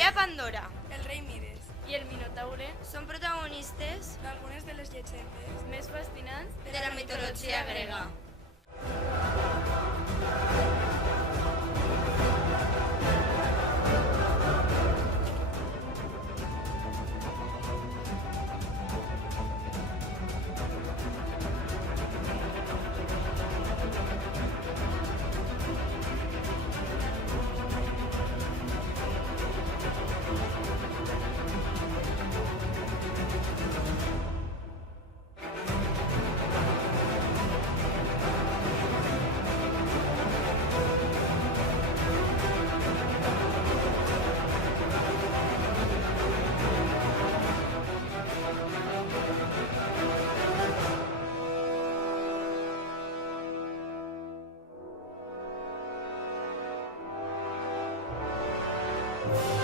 Maria Pandora el rei Mides i el Minotaure són protagonistes d'algunes de les llegendes més fascinants de la mitologia grega. you